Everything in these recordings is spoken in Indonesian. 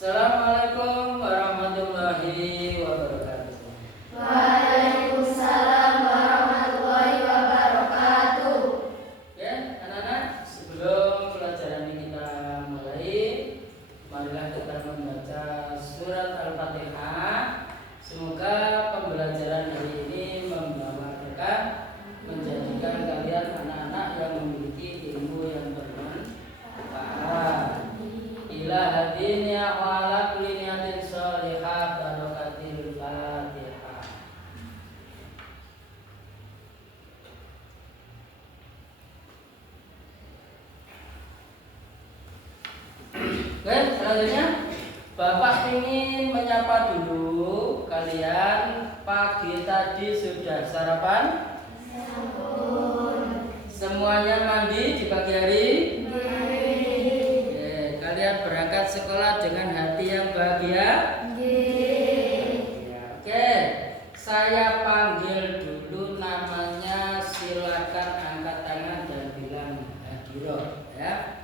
Assalamualaikum warahmatullahi wabarakatuh. Waalaikumsalam warahmatullahi wabarakatuh. Ya, anak-anak, sebelum pelajaran ini kita mulai, marilah kita membaca surat Al-Fatihah. Semoga pembelajaran hari ini membawa berkah, menjadikan kalian anak-anak yang memiliki ilmu yang bermanfaat. Ila hadinya wa ala kulli niyatin sholihah barakatil Fatihah. Oke, selanjutnya Bapak ingin menyapa dulu kalian. Pagi tadi sudah sarapan? Semuanya mandi di pagi hari? Kalian berangkat sekolah dengan hati yang bahagia? Oke, saya panggil dulu namanya, silakan angkat tangan dan bilang hadiroh ya.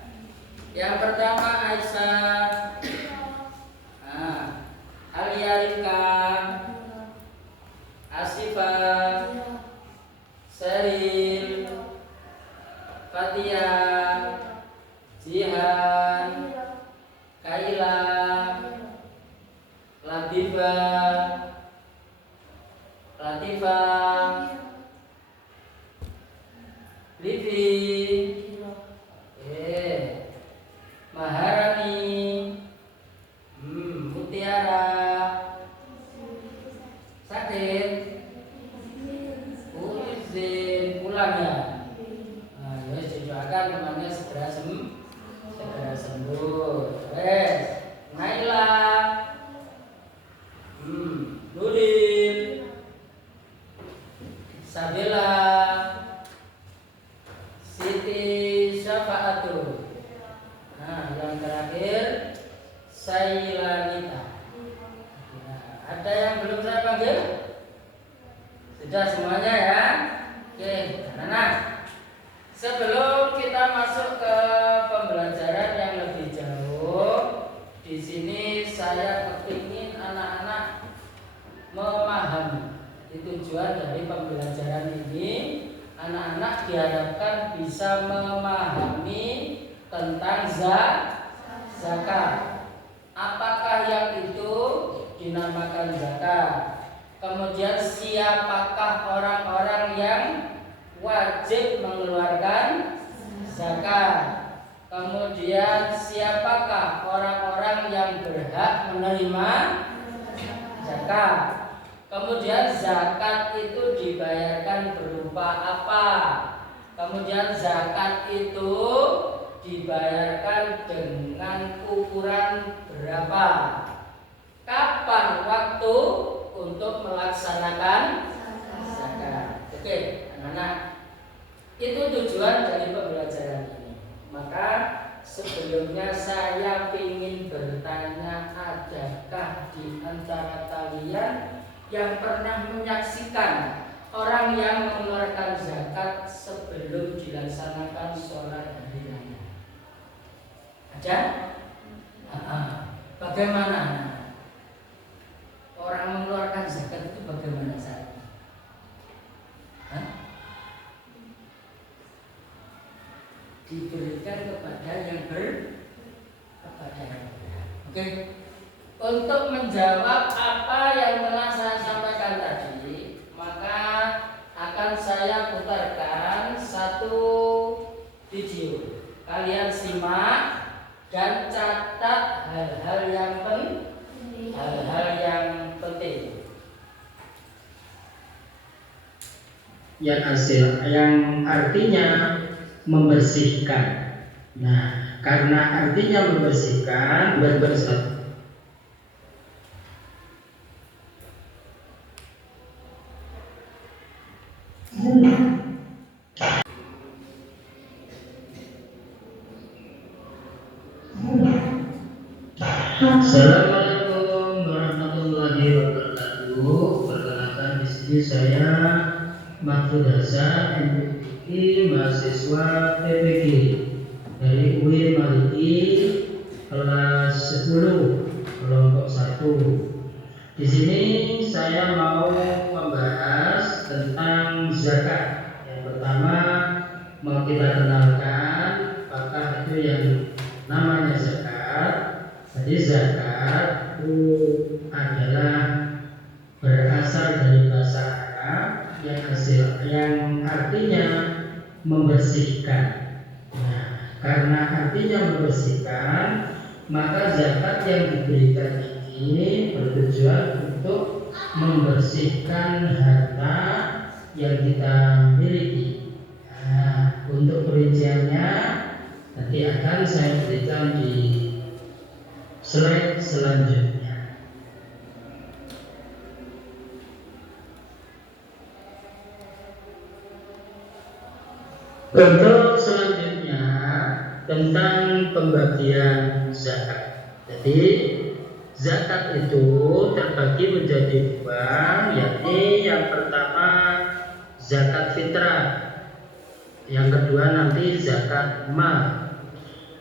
Yang pertama Aisyah, Alia Rika, Asifah, Seril, Fatia, Jihan, Kaila, Latifah, Livi, Maharani, Mutiara, sakit, izin pulang ya. Ya doakan temannya segera sembuh. Naila, Nudin, Sabila, Siti Syafaatul. Yang terakhir Sailanita. Ada yang belum saya panggil? Sudah semuanya ya? Oke, anak-anak. Sebelum kita masuk ke pembelajaran yang lebih jauh, di sini saya kepingin anak-anak memahami. Tujuan dari pembelajaran ini, anak-anak diharapkan bisa memahami tentang zakat. Apakah yang itu dinamakan zakat? Kemudian siapakah orang-orang yang wajib mengeluarkan zakat? Kemudian siapakah orang-orang yang berhak menerima zakat? Kemudian zakat itu dibayarkan berupa apa? Kemudian zakat itu dibayarkan dengan ukuran berapa? Kapan waktu untuk melaksanakan zakat? Oke, anak-anak, itu tujuan dari pembelajaran ini. Maka sebelumnya saya ingin bertanya, adakah di antara kalian yang pernah menyaksikan orang yang mengeluarkan zakat sebelum dilaksanakan sholat hari raya? Ada? Bagaimana? Orang mengeluarkan zakat itu bagaimana caranya? Diberikan kepada yang berhak. Oke. Untuk menjawab apa yang telah saya sampaikan tadi, maka akan saya putarkan satu video. Kalian simak dan catat hal-hal yang penting. Yang artinya membersihkan. Nah, karena artinya membersihkan, bersatu. Assalamualaikum warahmatullahi wabarakatuh. Perkenalkan, di sini saya Mahfud Hasan, MPG, mahasiswa PPG dari UIN Maliki kelas 10. kelompok 1. Di sini saya mau membahas tentang zakat. Yang pertama mau kita kenalkan apakah itu yang namanya zakat. Jadi zakat itu adalah berasal dari bahasa Arab yang artinya membersihkan. Nah, karena artinya membersihkan, maka zakat yang diberikan ini bertujuan untuk membersihkan harta yang kita miliki. Nah, untuk perinciannya nanti akan saya berikan di slide selanjutnya. Untuk selanjutnya tentang pembagian zakat. Jadi zakat itu terbagi menjadi 2, yakni yang pertama zakat fitrah, yang kedua nanti zakat mal.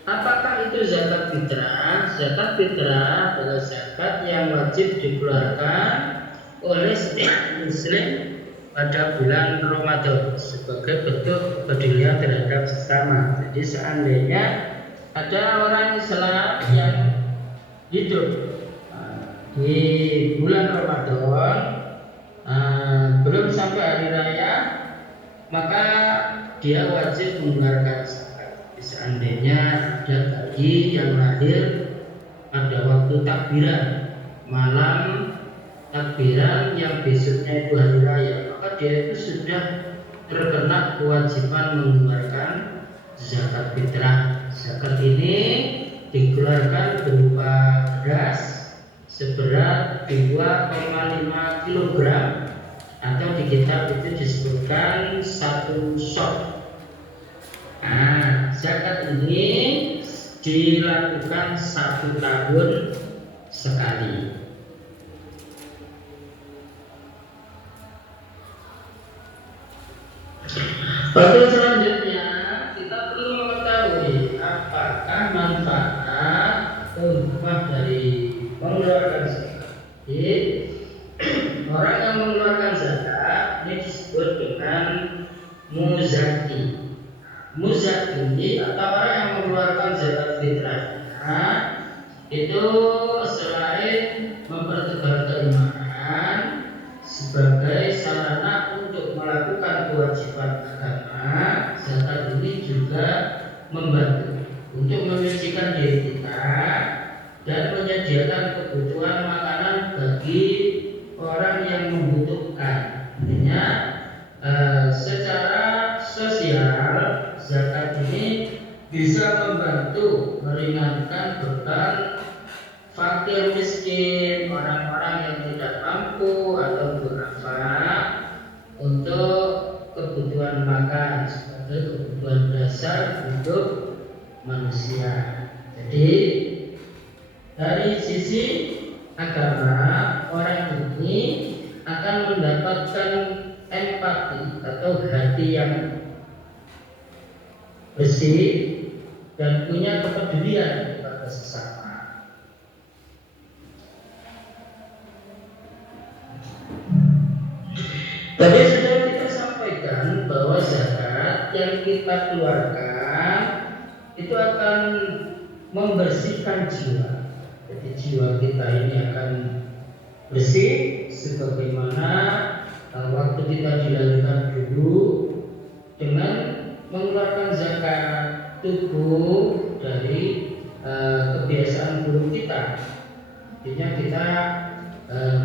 Apakah itu zakat fitrah? Zakat fitrah adalah zakat yang wajib dikeluarkan oleh setiap muslim pada bulan Ramadan sebagai bentuk kepedulian terhadap sesama. Jadi seandainya ada orang Islam yang hidup di bulan Ramadan belum sampai hari raya, maka dia wajib mengeluarkan zakat. Seandainya ada bayi yang lahir pada waktu takbiran, malam takbiran yang besoknya itu hari raya, maka dia itu sudah terkena kewajiban mengeluarkan zakat fitrah. Zakat ini dikeluarkan berupa beras seberat 2,5 kg atau di kitab itu disebutkan 1 sok. Nah, zakat ini dilakukan 1 tahun sekali. Oke, selanjutnya kita perlu mengetahui apakah manfaat atau hikmah dari mengeluarkan zakat. Jadi, orang yang mengeluarkan zakat ini disebut dengan muzaki. Muzaki atau orang yang mengeluarkan zakat fitrahnya itu selain mempertegas keimanan sebagai sarana untuk melakukan kewajiban agama, zakat ini juga membantu untuk menyucikan diri kita dan menyediakan kebutuhan makanan bagi orang yang membutuhkan. Artinya secara sosial zakat ini bisa membantu meringankan beban fakir miskin, orang-orang yang tidak mampu atau duafa untuk kebutuhan makan sebagai kebutuhan dasar hidup manusia. Jadi dari sisi agama, orang ini akan mendapatkan empati atau hati yang bersih dan punya kepedulian kepada sesama. Tadi sudah kita sampaikan bahwa zakat yang kita keluarkan itu akan membersihkan jiwa. Jadi jiwa kita ini akan bersih sebagaimana waktu kita dilahirkan dulu dengan mengeluarkan zakat tubuh dari kebiasaan buruk kita. Artinya kita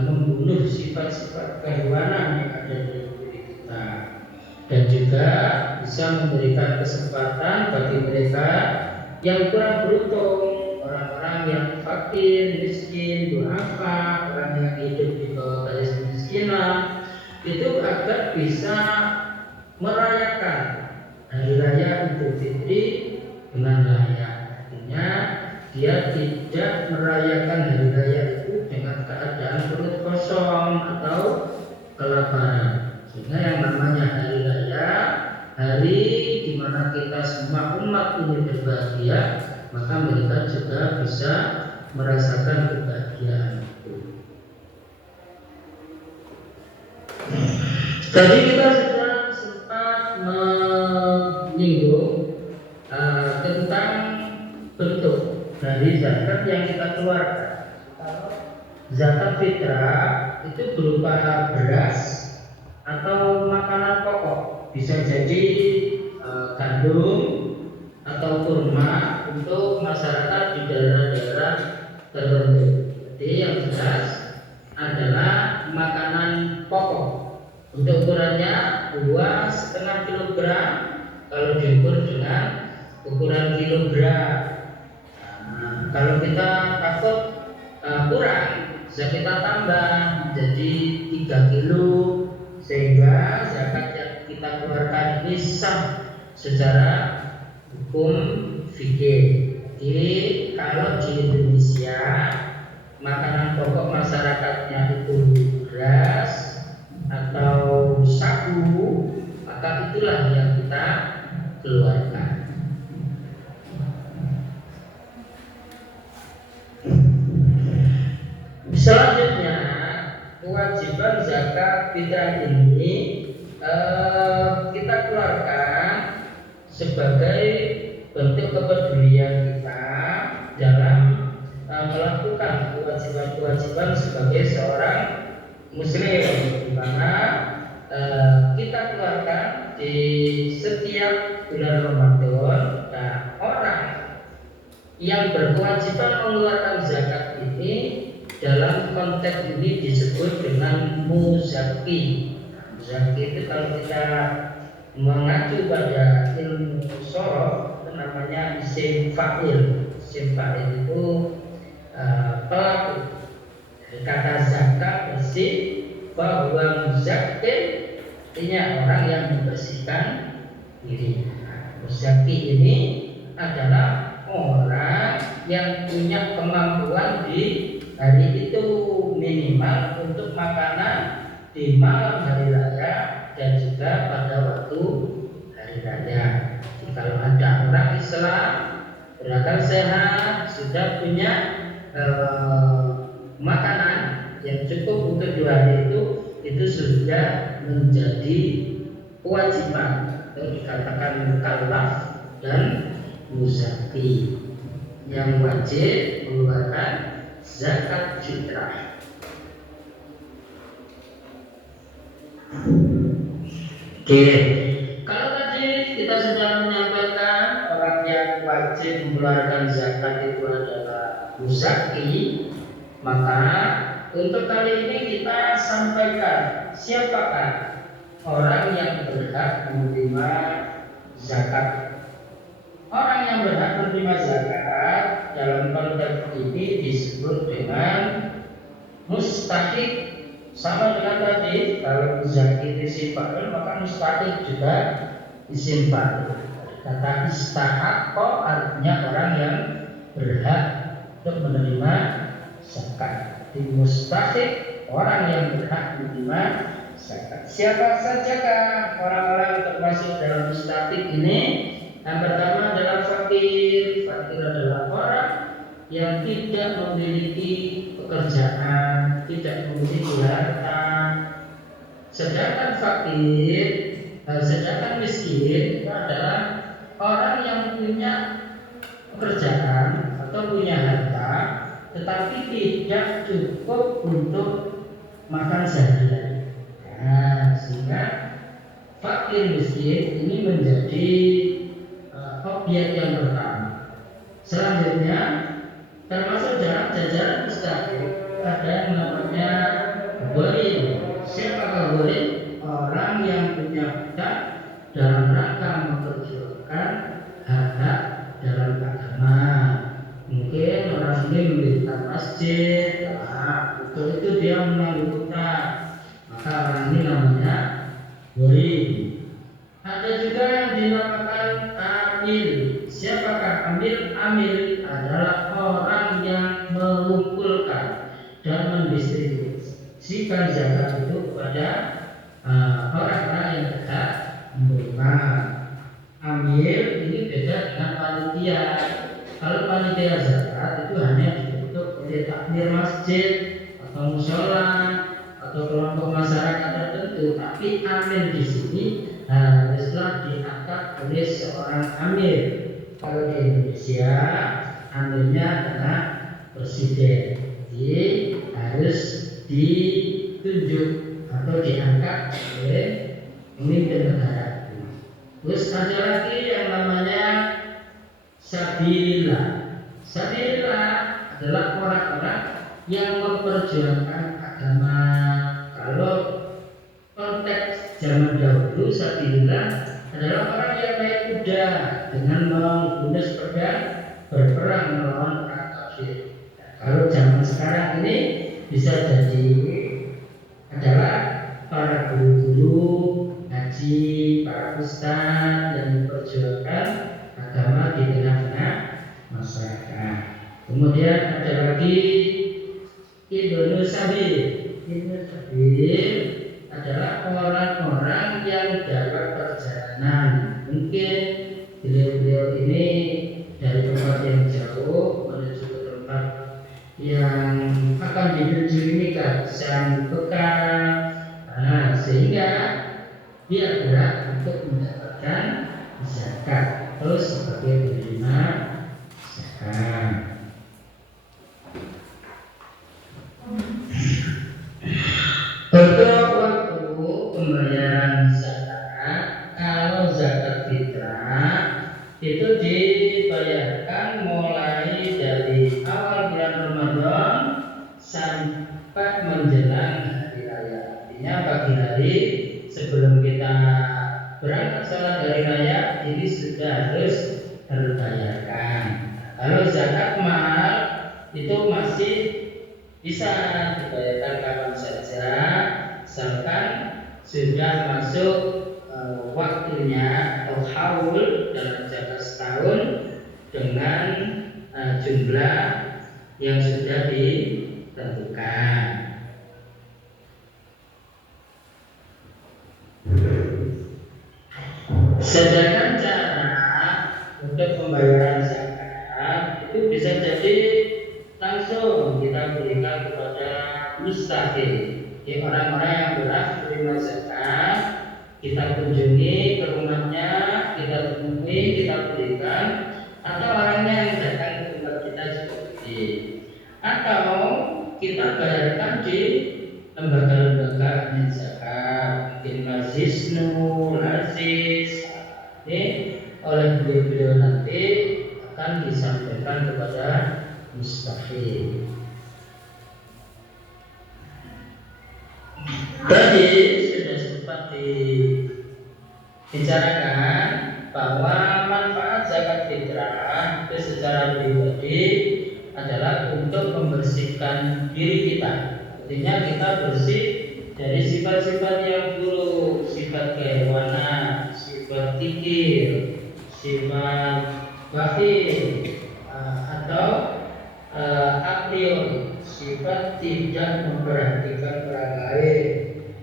membunuh sifat-sifat kehewanan yang ada dalam diri kita, dan juga bisa memberikan kesempatan bagi mereka yang kurang beruntung, orang-orang yang fakir, miskin, duafa, orang yang hidup di bawah garis kemiskinan, itu agar bisa merayakan hari raya Idul Fitri dengan layak. Artinya dia tidak merayakan hari raya itu dengan keadaan perut kosong atau kelaparan. Sehingga yang namanya hari raya, hari di mana kita semua umat ini berbahagia, maka mereka juga bisa merasakan kebahagiaan. Tadi kita sudah sempat menyinggung tentang bentuk dari zakat yang kita keluarkan. Zakat fitrah itu berupa beras atau makanan pokok, bisa jadi gandum atau kurma untuk masyarakat di daerah-daerah tertentu. Jadi yang jelas adalah makanan pokok. Untuk ukurannya 2,5 kilogram kalau diukur dengan ukuran kilogram. Kalau kita takut kurang, bisa kita tambah menjadi 3 kilo sehingga zakat yang kita keluarkan ini sah secara hukum fikih. Jadi kalau di Indonesia makanan pokok masyarakatnya itu beras atau sagu, maka itulah yang kita keluarkan. Selanjutnya, kewajiban zakat fitrah ini kita keluarkan sebagai bentuk kepedulian kita dalam melakukan kewajiban-kewajiban sebagai seorang muslim, di mana kita keluarkan di setiap bulan Ramadan. Nah, orang yang berkewajiban mengeluarkan zakat ini dalam konteks ini disebut dengan muzaki. Muzaki itu kalau kita mengacu pada ilmu sorof itu namanya isim fa'il. Isim fa'il itu pelaku. Kata zakat bersih bahwa muzakin artinya orang yang membersihkan diri. Muzaki ini adalah orang yang punya kemampuan di hari itu minimal untuk makanan di malam hari raya dan juga pada waktu hari raya. Jadi kalau ada orang Islam berakal sehat sudah punya makanan yang cukup untuk 2 hari itu sudah menjadi kewajiban atau dikatakan mukallaf dan muzaki yang wajib mengeluarkan zakat fitrah. Oke, kalau tadi kita sudah menyampaikan orang yang wajib mengeluarkan zakat itu adalah muzaki, maka untuk kali ini kita sampaikan siapakah orang yang berhak menerima zakat. Orang yang berhak menerima zakat dalam konteks ini disebut dengan mustahik. Sama dengan tadi, kalau muzaki isim fa'il maka mustahik juga isim fa'il. Kata istahaqqa artinya orang yang berhak untuk menerima zakat. Di mustahik orang yang berhak menerima zakat. Siapa sajakah orang-orang termasuk dalam mustahik ini? Yang pertama adalah fakir. Fakir adalah orang yang tidak memiliki pekerjaan, tidak memiliki harta. Sedangkan fakir, sedangkan miskin itu adalah orang yang punya pekerjaan atau punya harta, tetapi tidak cukup untuk makan sehari-hari. Nah, sehingga fakir miskin ini menjadi objek yang pertama. Selanjutnya termasuk dalam jajaran mustahik ada yang namanya gharim. Siapa gharim? Orang yang punya hak dalam rangka memperjuangkan hak-hak dalam agama. Mungkin orang ini mendirikan masjid, untuk itu dia menanggung hutang, maka orang ini namanya gharim. Ada juga yang dinamakan amil. Siapakah amil? Amil adalah orang yang mengumpulkan dan mendistribusikan zakat itu kepada orang-orang yang berhak menerima. Amil ini beda dengan panitia. Kalau panitia zakat itu hanya dibentuk oleh takmir masjid atau musyola atau kelompok masyarakat tertentu, tapi amil di sini haruslah diangkat oleh seorang amil. Kalau di Indonesia amilnya adalah presiden, jadi harus ditunjuk atau diangkat oleh pemimpin negara. Terus ada lagi yang namanya sabilillah. Sabilillah adalah orang-orang yang memperjuangkan agama. Kalau konteks zaman dahulu, sabilillah adalah orang yang naik kuda dengan menggunakan sepeda berperang melawan orang kafir. Kalau zaman sekarang ini bisa jadi adalah para guru-guru ngaji, para ustaz yang memperjuangkan agama di tengah-tengah masyarakat. Kemudian ada lagi Ibnu Sabil. Ibnu Sabil adalah orang-orang yang dalam perjalanan. Mungkin beliau-beliau ini dari tempat yang jauh menuju ke tempat yang akan dituju ini kehabisan bekal, sehingga dia berat untuk mendapatkan zakat terus sebagai penerima zakat. Untuk waktu pembayaran zakat, kalau zakat fitrah itu dibayarkan mulai dari awal bulan Ramadan sampai menjelang hari raya. Artinya pagi hari sebelum kita berangkat sholat hari raya ini sudah harus terbayarkan. Kalau zakat mal itu masih bisa dibayarkan kapan saja, asalkan sudah masuk waktunya atau haul dalam jangka setahun dengan jumlah yang sudah ditentukan. Sedangkan cara untuk pembayaran zakat itu bisa jadi langsung kita berikan kepada mustahil, orang-orang yang berhak menerima zakat. Kita kunjungi ke rumahnya, kita temui, kita berikan, atau orangnya yang datang ke tempat kita seperti, atau kita bayarkan di lembaga-lembaga zakat, mungkin Mazisnu, Aziz, oleh beliau nanti akan disampaikan kepada mustahil. Tadi sudah sempat dibicarakan bahwa manfaat zakat fitrah itu secara pribadi adalah untuk membersihkan diri kita. Artinya kita bersih dari sifat-sifat yang buruk, sifat kehewanan, sifat kikir, sifat bakhil, atau a priori, sifat tidak memperhatikan orang lain.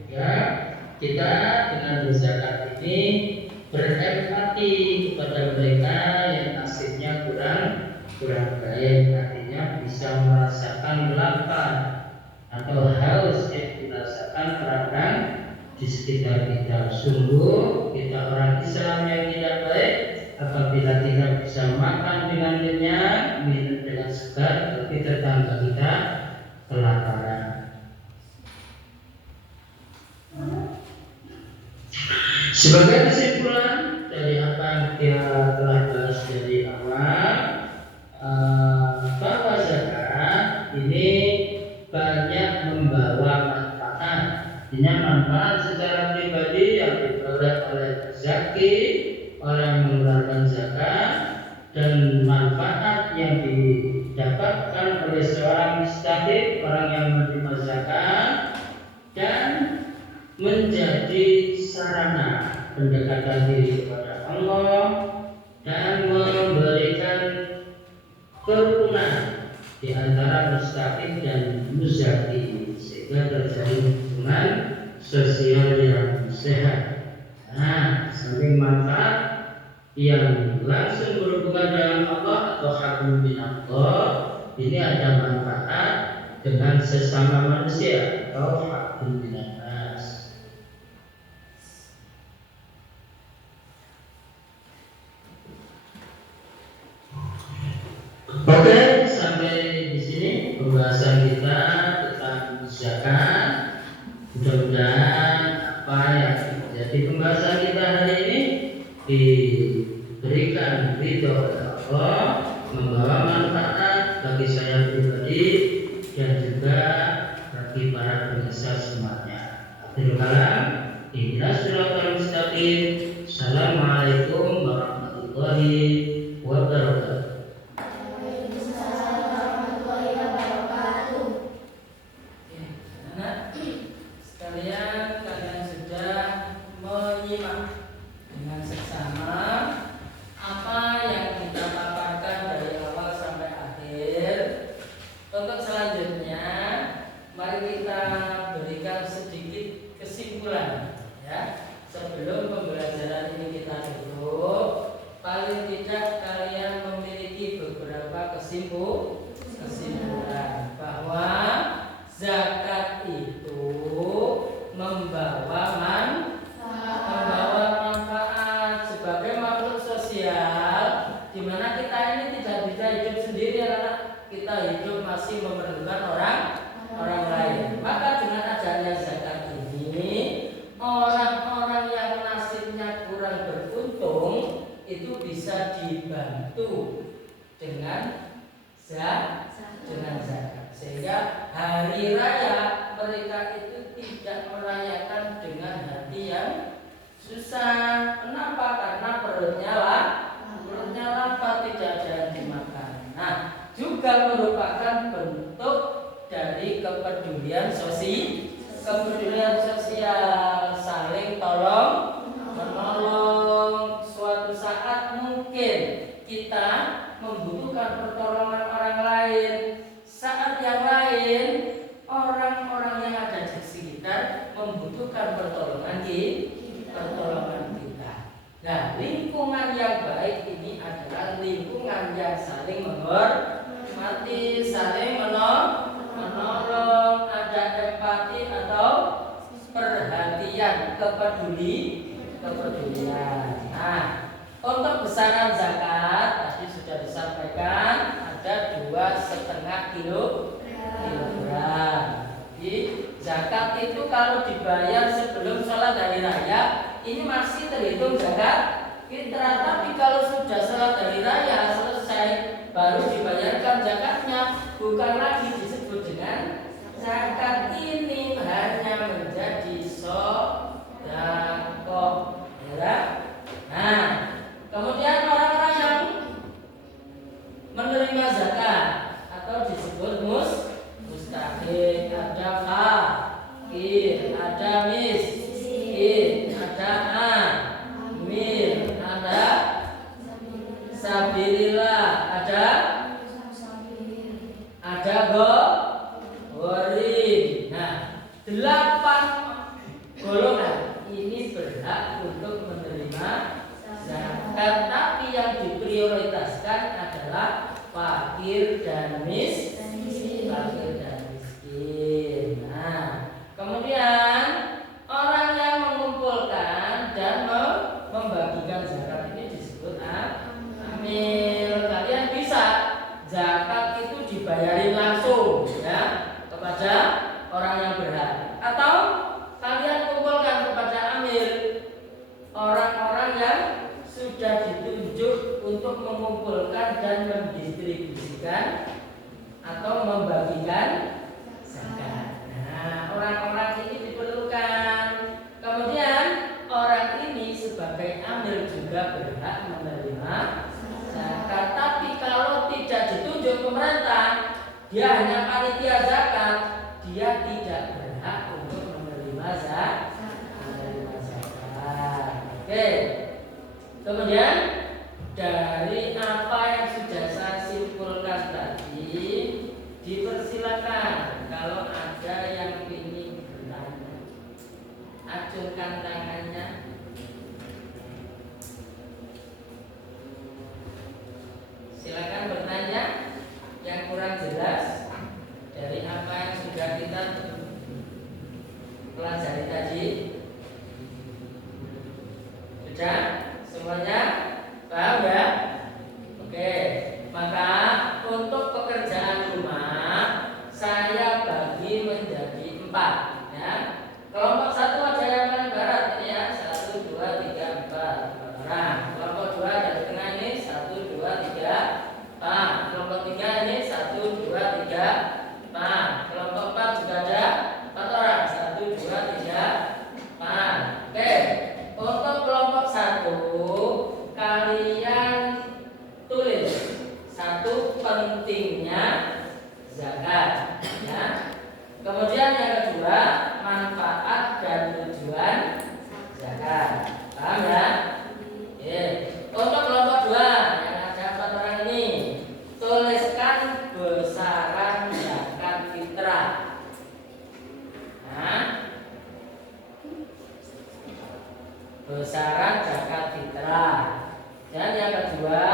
Ya, kita dengan berzakat ini berempati kepada mereka yang nasibnya kurang baik, artinya bisa merasakan lapar atau haus yang dirasakan orang di sekitar kita. Sungguh kita orang Islam yang tidak baik apabila tidak bisa makan dengan kenyang, minum dengan segar, tapi tetangga kita kelaparan. Sebagai kesimpulan dari apa yang kita telah bahas dari awal, bahwa zakat ini banyak membawa manfaat. Artinya manfaat secara pribadi yang diperoleh oleh zaki, orang yang mengeluarkan zakat, dan manfaat yang didapatkan oleh seorang mustahik, orang yang menerima zakat, dan menjadi sarana pendekatan diri kepada Allah dan memberikan kerukunan di antara mustahik dan muzaki, sehingga terjadi hubungan sosial yang sehat. Samping manfaat yang langsung berhubungan dengan Allah atau hablum minallah, ini ada manfaat dengan sesama manusia atau fardun minan nas. Oke, sampai di sini pembahasan kita tentang zakat. Mudah-mudahan apa yang menjadi pembahasan kita hari ini diberikan ridho oleh Allah, membawa manfaat bagi saya pribadi dan juga bagi para pemirsa semuanya. Akhirul kalam, ihdinas siratal mustaqim. Assalamualaikum warahmatullahi wabarakatuh. Kalian sudah menyimak dengan seksama apa yang kita paparkan dari awal sampai akhir. Untuk selanjutnya, mari kita berikan sedikit kesimpulan, ya. Sebelum pembelajaran ini kita tutup, paling tidak kalian memiliki beberapa kesimpulan bahwa zakat itu membawa manfaat sebagai makhluk sosial, di mana kita ini tidak bisa hidup sendiri karena kita hidup masih memerlukan orang lain. Maka dengan adanya zakat ini, orang-orang yang nasibnya kurang beruntung itu bisa dibantu dengan zakat, sehingga hari raya mereka itu tidak merayakan dengan hati yang susah. Kenapa? Karena perutnya lapar, tidak ada yang dimakan. Nah, juga merupakan bentuk dari kepedulian sosial, saling tolong menolong. Suatu saat mungkin kita membutuhkan pertolongan orang lain. Saat yang lain, orang-orang yang ada di sekitar membutuhkan pertolongan kita. Nah, lingkungan yang baik ini adalah lingkungan yang saling menghormati, saling menolong, ada empati atau perhatian, kepedulian. Nah, untuk besaran zakat tadi sudah disampaikan ada 2,5 kilogram. Jadi zakat itu kalau dibayar sebelum sholat hari raya ini masih terhitung zakat fitrah. Tapi kalau sudah sholat hari raya selesai baru dibayarkan zakatnya, bukan lagi disebut dengan zakat. Ini hanya menjadi sedekah, ya. Nah, kemudian orang-orang yang menerima zakat atau disebut mustahik, ada fakir, ada miskin, ada amil, ada sabilillah, ada gharim. Nah, 8 golongan ini berhak untuk menerima zakat, tapi yang diprioritaskan adalah fakir dan miskin. Nah, kemudian orang yang mengumpulkan dan membagikan zakat ini disebut amil. Kalian bisa zakat itu dibayarin langsung, ya, kepada orang yang berhak, atau kalian kumpulkan kepada amil, orang-orang yang sudah ditunjuk untuk mengumpulkan dan mendistribusikan atau membagikan zakat. Nah, orang-orang ini diperlukan. Kemudian orang ini sebagai amil juga berhak menerima zakat. Tapi kalau tidak ditunjuk pemerintah, dia hanya panitia zakat, dia tidak berhak untuk menerima zakat. Oke. Kemudian dari apa yang sudah saya simpulkan tadi, dipersilakan kalau ada yang ingin bertanya, acungkan tangannya. Silakan bertanya yang kurang jelas dari apa yang sudah kita 4 ya. Kelompok 1 ada yang paling barat ini ya, 1, 2, 3, 4 orang. Kelompok 2 dari tengah ini 1, 2, 3, 4. Kelompok 3 ini 1, 2, 3, 4. Kelompok 4 juga ada 4 orang, 1, 2, 3, 4. Oke, untuk kelompok 1 kalian tulis satu pentingnya zakat ya. Kemudian yang kedua manfaat dan tujuan zakat. Paham ya? Oke. Untuk kelompok 2 yang ada 4 orang ini, tuliskan besaran zakat fitrah. Nah, besaran zakat fitrah. Dan yang kedua,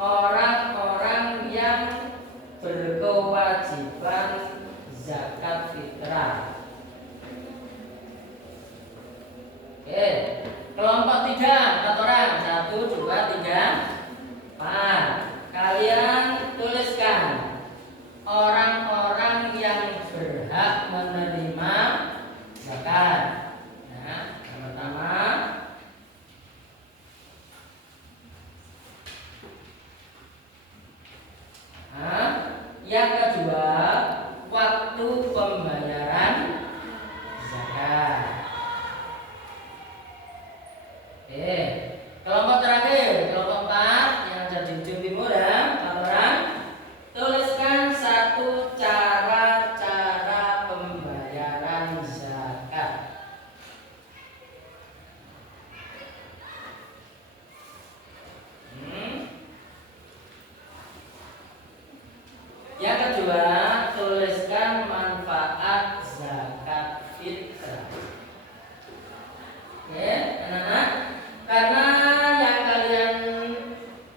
orang-orang yang berkewajiban zakat fitrah. Oke, kelompok 3 4 orang, 1, 2, 3, 4. Kalian tuliskan orang-orang yang berhak menerima zakat. Nah, yang pertama yang kedua waktu pembayaran zakat. Oke, kelompok terakhir, kelompok 4 yang ada di ujung timur ya, 4 orang. Tuliskan satu cara-cara pembayaran zakat. Yang kedua, tuliskan manfaat zakat fitrah. Oke, anak-anak, karena yang kalian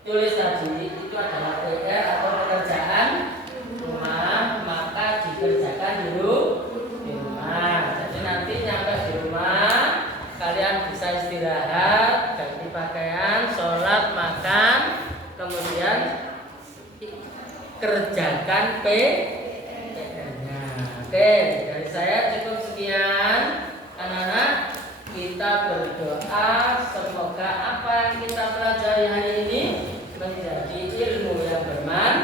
tulis tadi itu adalah PR atau pekerjaan rumah, maka dikerjakan di rumah. Jadi nanti nyampe di rumah, kalian bisa istirahat, ganti pakaian, sholat, makan, kemudian kerjakan PR-nya. Oke, dari saya cukup sekian. Anak-anak, kita berdoa semoga apa yang kita pelajari hari ini menjadi ilmu yang bermanfaat.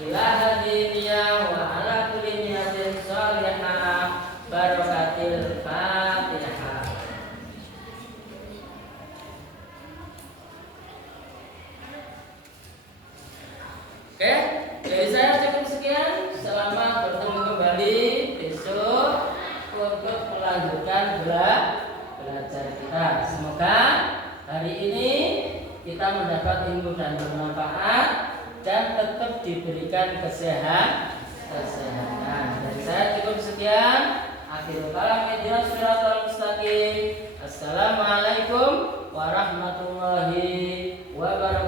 Ila hadiniya wa ala kulli niyatin shalihah barakatil Fatihah. Oke, dari saya cukup sekian. Selamat bertemu kembali besok untuk melanjutkan belajar kita. Semoga hari ini kita mendapat ilmu dan bermanfaat dan tetap diberikan kesehatan. Dari saya cukup sekian. Akhirul kalam ihdinas siratal mustaqim. Assalamualaikum warahmatullahi wabarakatuh.